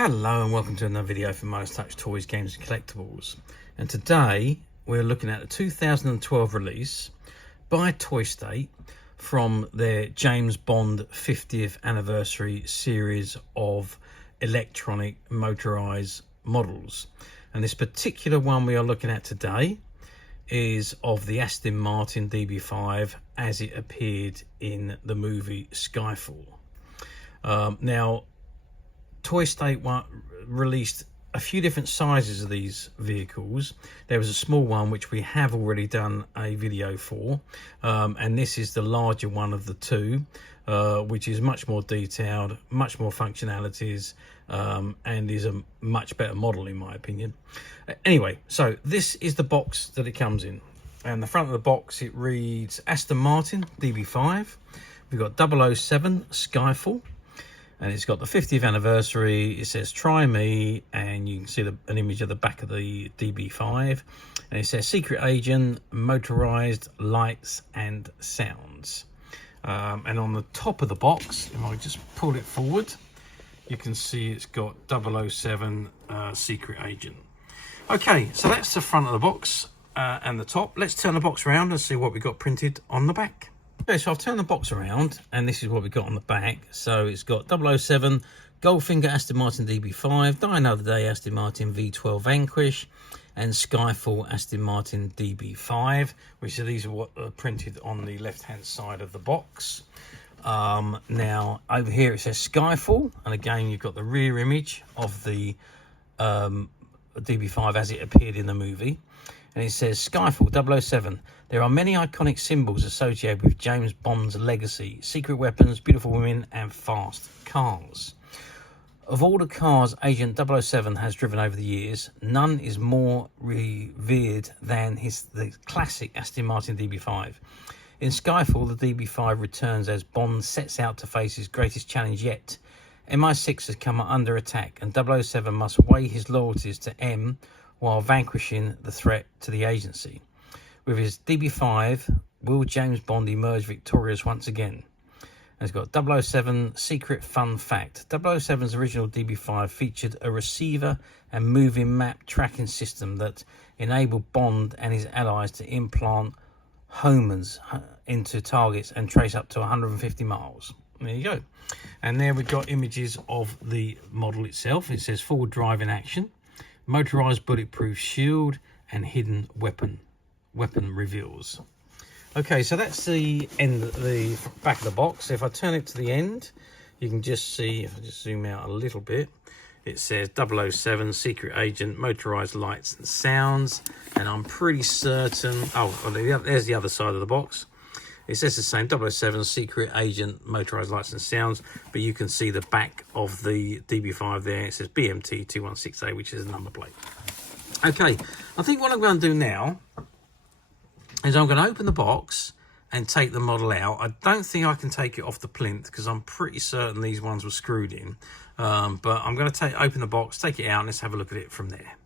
Hello and welcome to another video from Motorized Toys, Games and Collectibles. And today we're looking at the 2012 release by Toy State from their James Bond 50th anniversary series of electronic motorized models. And this particular one we are looking at today is of the Aston Martin DB5 as it appeared in the movie Skyfall. Now, Toy State released a few different sizes of these vehicles. There was a small one which we have already done a video for, and this is the larger one of the two, which is much more detailed, much more functionalities, and is a much better model in my opinion. Anyway, so this is the box that it comes in, and the front of the box it reads Aston Martin DB5. We've got 007 Skyfall. And it's got the 50th anniversary. It says try me, and you can see an image of the back of the DB5, and it says secret agent, motorized lights and sounds. And on the top of the box, if I just pull it forward, you can see it's got 007 secret agent. Okay, so that's the front of the box and the top. Let's turn the box around and see what we got printed on the back. Okay, so I've turned the box around and this is what we got on the back. So it's got 007 Goldfinger Aston Martin DB5, Die Another Day Aston Martin V12 Vanquish, and Skyfall Aston Martin DB5, which are these are what are printed on the left hand side of the box. Now over here it says Skyfall, and again you've got the rear image of the DB5 as it appeared in the movie. And it says Skyfall 007. There are many iconic symbols associated with James Bond's legacy: secret weapons, beautiful women, and fast cars. Of all the cars Agent 007 has driven over the years, none is more revered than the classic Aston Martin DB5. In Skyfall, the DB5 returns as Bond sets out to face his greatest challenge yet. MI6 has come under attack, and 007 must weigh his loyalties to M while vanquishing the threat to the agency. With his DB5, will James Bond emerge victorious once again? And it's got 007 secret fun fact. 007's original DB5 featured a receiver and moving map tracking system that enabled Bond and his allies to implant homers into targets and trace up to 150 miles. There you go. And there we've got images of the model itself. It says forward drive in action, motorized bulletproof shield, and hidden weapon reveals. Okay, so that's the end, the back of the box. If I turn it to the end, you can just see, if I just zoom out a little bit, it says 007 secret agent, motorized lights and sounds. And I'm pretty certain, there's the other side of the box. It says the same, 007 secret agent, motorized lights and sounds, but you can see the back of the DB5 there. It says BMT 216A, which is a number plate. Okay, I think what I'm going to do now is I'm going to open the box and take the model out. I don't think I can take it off the plinth because I'm pretty certain these ones were screwed in. But I'm going to open the box, take it out, and let's have a look at it from there.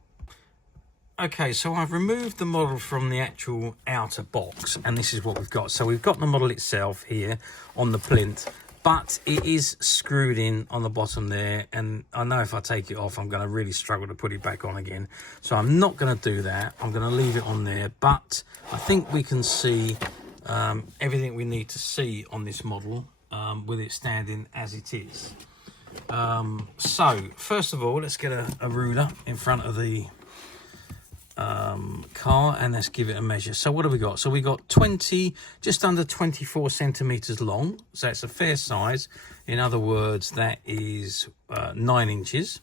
Okay, so I've removed the model from the actual outer box, and this is what we've got. So we've got the model itself here on the plinth, but it is screwed in on the bottom there, and I know if I take it off, I'm going to really struggle to put it back on again. So I'm not going to do that. I'm going to leave it on there, but I think we can see everything we need to see on this model with it standing as it is. So first of all, let's get a ruler in front of the car and let's give it a measure. So what have we got? So we got just under 24 centimeters long, so it's a fair size. In other words, that is 9 inches.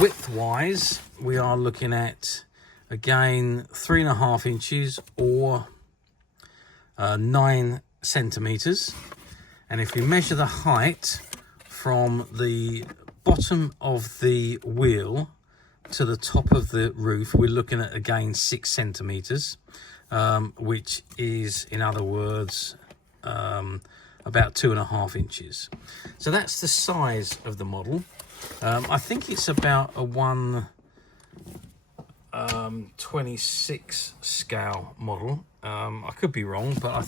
Width wise, we are looking at again 3.5 inches or 9 centimeters. And if we measure the height from the bottom of the wheel to the top of the roof, we're looking at again 6 centimeters, which is, in other words, about 2.5 inches. So that's the size of the model. I think it's about a 1/26 scale model. I could be wrong, but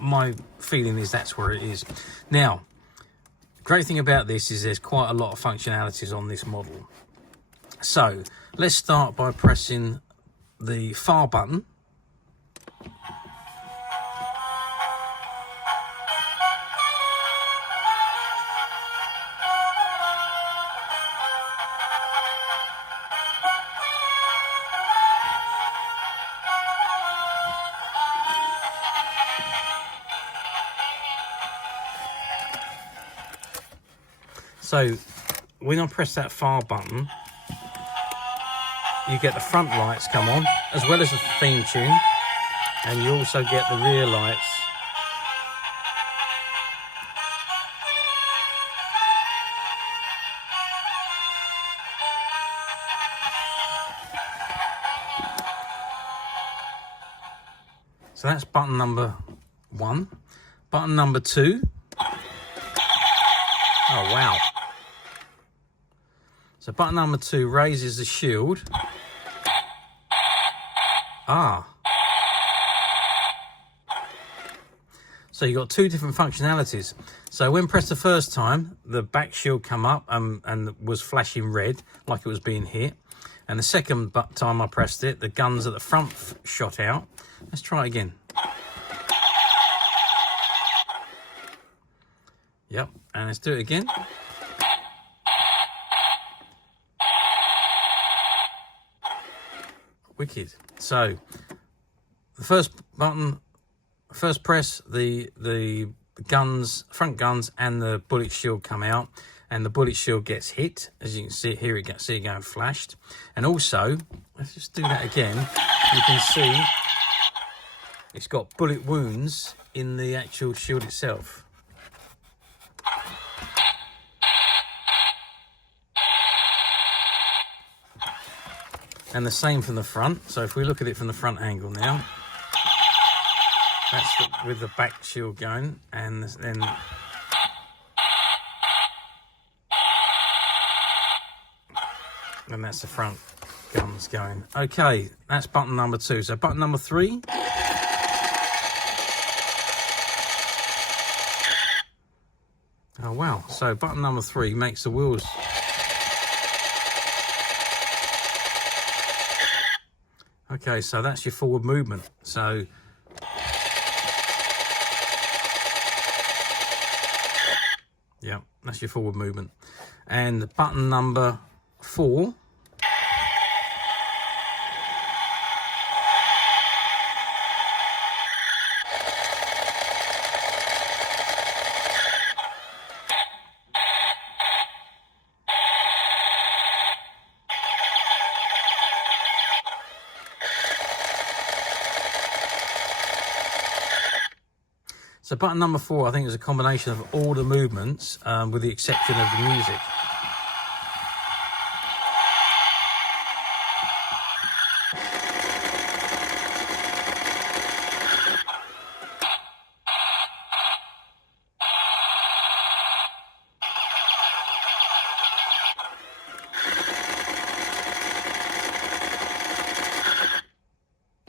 my feeling is that's where it is. Now, Great thing about this is there's quite a lot of functionalities on this model. So let's start by pressing the far button. So when I press that far button, you get the front lights come on, as well as the theme tune, and you also get the rear lights. So that's button number 1. Button number 2. Oh wow. So button number 2 raises the shield. So you've got 2 different functionalities. So when pressed the first time, the back shield come up and was flashing red like it was being hit. And the second time I pressed it, the guns at the front shot out. Let's try it again. Yep, and let's do it again. Wicked. So the first button, first press, the guns, front guns and the bullet shield come out, and the bullet shield gets hit. As you can see here, see it going flashed. And also, let's just do that again. You can see it's got bullet wounds in the actual shield itself. And the same from the front. So if we look at it from the front angle now, that's with the back shield going, and then that's the front guns going. Okay, that's button number 2. So button number 3. Oh wow, so button number 3 makes the wheels. Okay, so that's your forward movement. So yeah, that's your forward movement. And button number 4. So button number 4, I think, is a combination of all the movements, with the exception of the music.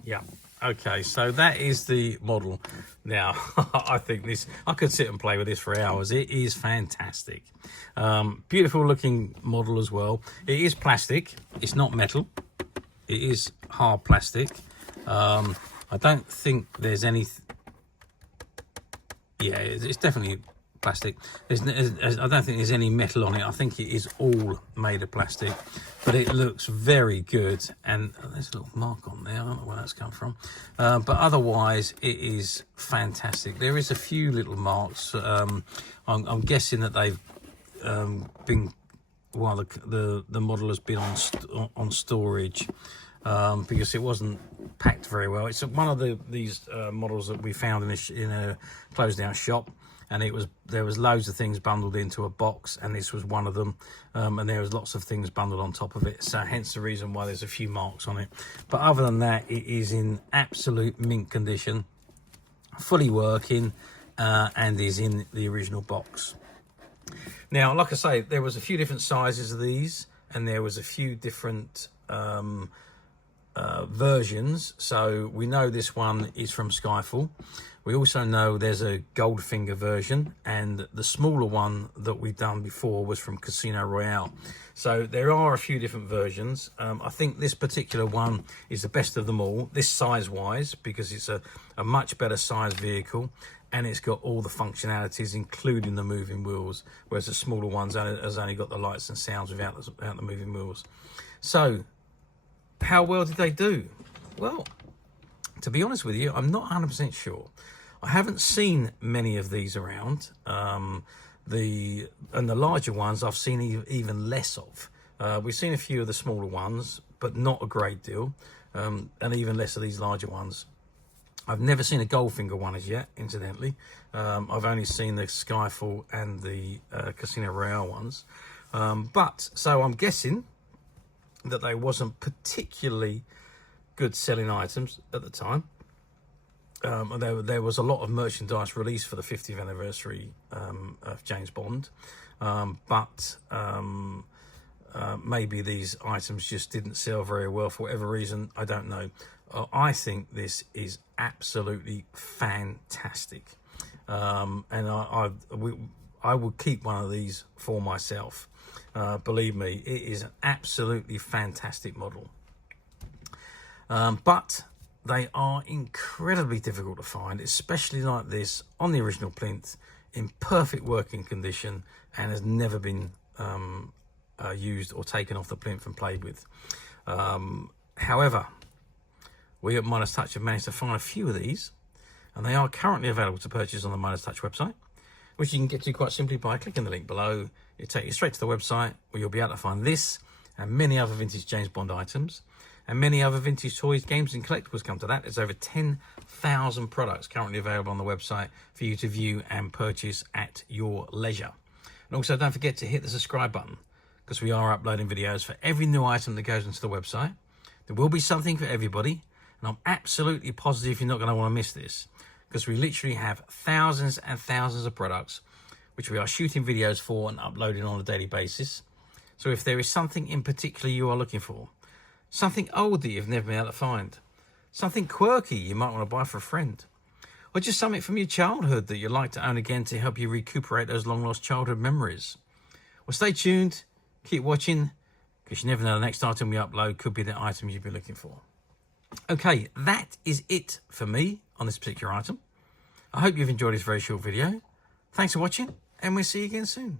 Yeah. Okay, so that is the model. Now, I think I could sit and play with this for hours. It is fantastic. Beautiful looking model as well. It is plastic. It's not metal. It is hard plastic. I don't think there's any... Yeah, it's definitely plastic. I don't think there's any metal on it. I think it is all made of plastic, but it looks very good. And there's a little mark on there. I don't know where that's come from, but otherwise it is fantastic. There is a few little marks. I'm guessing that they've been, while the model has been on storage, because it wasn't packed very well. It's one of these models that we found in a closed down shop. And there was loads of things bundled into a box, and this was one of them. And there was lots of things bundled on top of it. So hence the reason why there's a few marks on it. But other than that, it is in absolute mint condition, fully working, and is in the original box. Now, like I say, there was a few different sizes of these, and there was a few different versions. So we know this one is from Skyfall. We also know there's a Goldfinger version, and the smaller one that we've done before was from Casino Royale. So there are a few different versions. I think this particular one is the best of them all, this size-wise, because it's a much better size vehicle, and it's got all the functionalities, including the moving wheels, whereas the smaller ones has only got the lights and sounds without the moving wheels. So, how well did they do? Well, to be honest with you, I'm not 100% sure. I haven't seen many of these around. The larger ones I've seen even less of. We've seen a few of the smaller ones, but not a great deal, and even less of these larger ones. I've never seen a Goldfinger one as yet, incidentally. I've only seen the Skyfall and the Casino Royale ones. So I'm guessing that they wasn't particularly good selling items at the time. There was a lot of merchandise released for the 50th anniversary of James Bond, maybe these items just didn't sell very well for whatever reason. I don't know. I think this is absolutely fantastic, and I would keep one of these for myself. Believe me, it is an absolutely fantastic model. But they are incredibly difficult to find, especially like this on the original plinth in perfect working condition and has never been used or taken off the plinth and played with. However, we at Midas Touch have managed to find a few of these, and they are currently available to purchase on the Midas Touch website, which you can get to quite simply by clicking the link below. It'll take you straight to the website, where you'll be able to find this and many other vintage James Bond items, and many other vintage toys, games and collectibles come to that. There's over 10,000 products currently available on the website for you to view and purchase at your leisure. And also don't forget to hit the subscribe button, because we are uploading videos for every new item that goes into the website. There will be something for everybody, and I'm absolutely positive you're not going to want to miss this, because we literally have thousands and thousands of products which we are shooting videos for and uploading on a daily basis. So if there is something in particular you are looking for, something old that you've never been able to find, something quirky you might want to buy for a friend, or just something from your childhood that you'd like to own again to help you recuperate those long lost childhood memories, well, stay tuned, keep watching, because you never know, the next item we upload could be the item you've been looking for. Okay, that is it for me on this particular item. I hope you've enjoyed this very short video. Thanks for watching, and we'll see you again soon.